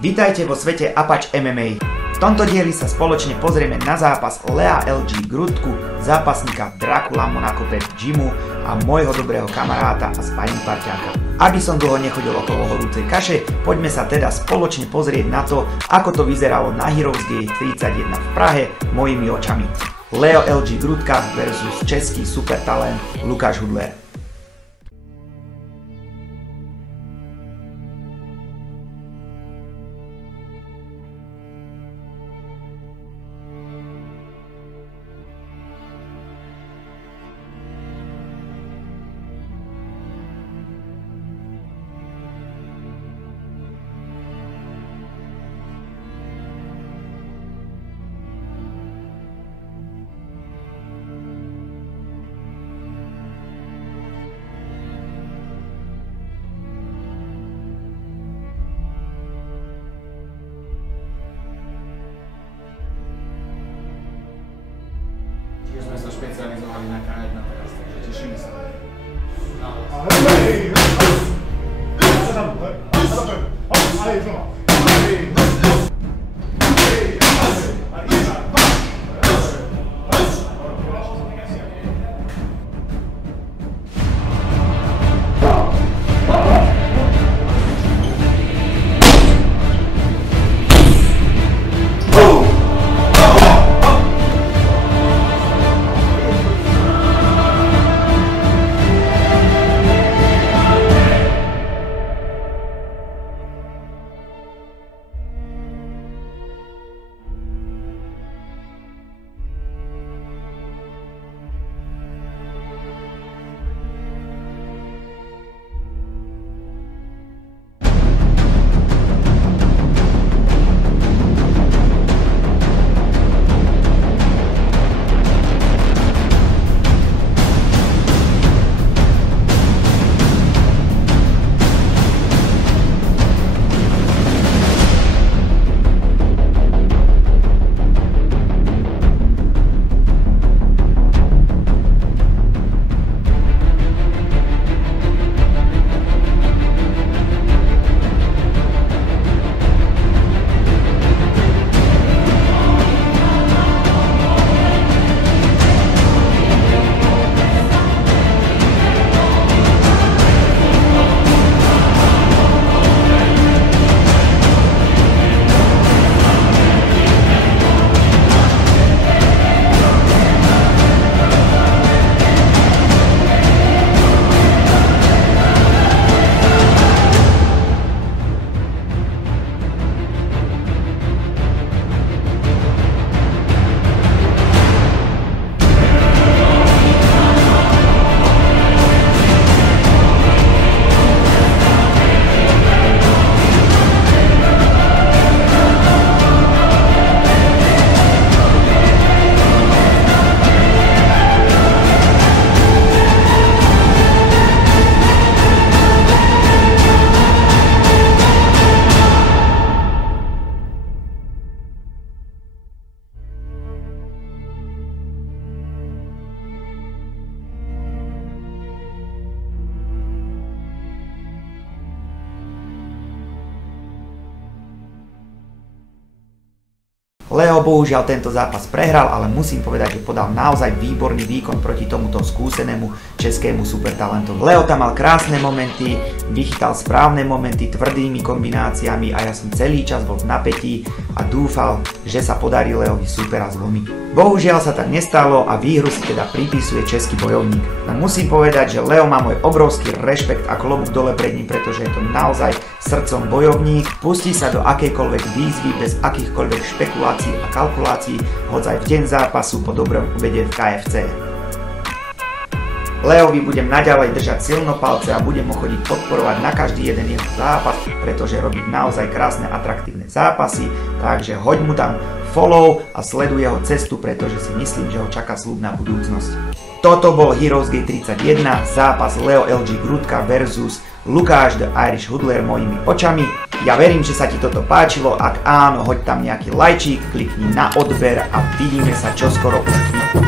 Vítajte vo svete Apache MMA. V tomto dieli sa spoločne pozrieme na zápas Lea LG Grutku, zápasníka Dracula Monaco Pet Gymu a môjho dobrého kamaráta a sparring parťáka. Aby som dlho nechodil okolo horúcej kaše, poďme sa teda spoločne pozrieť na to, ako to vyzeralo na Heroes Gate 31 v Prahe mojimi očami. Leo LG Grutka versus český supertalent Lukáš Hudler. Čiže sme sa špecializovali na K1 teraz, takže tešíme sa. Leo bohužiaľ tento zápas prehral, ale musím povedať, že podal naozaj výborný výkon proti tomuto skúsenému českému supertalentovi. Leo tam mal krásne momenty, vychytal správne momenty tvrdými kombináciami a ja som celý čas bol v napätí a dúfal, že sa podarí Leovi supera zlomiť. Bohužiaľ sa tak nestalo a výhru si teda pripisuje český bojovník. No musím povedať, že Leo má môj obrovský rešpekt a klobúk dole pred ním, pretože je to naozaj srdcom bojovník, pustí sa do akejkoľvek výzvy bez akýchkoľvek špekulácií a kalkulácií, hoď aj v deň zápasu po dobrom obede v KFC. Leovi budem naďalej držať silno palce a budem ho chodiť podporovať na každý jeden jeho zápas, pretože robí naozaj krásne atraktívne zápasy, takže hoď mu tam follow a sleduj jeho cestu, pretože si myslím, že ho čaká sľubná budúcnosť. Toto bol Heroes Gate 31, zápas Leo LG Grutka versus Lukáš The Irish Hudler mojimi očami. Ja verím, že sa ti toto páčilo, ak áno, hoď tam nejaký lajčík, klikni na odber a vidíme sa čoskoro už.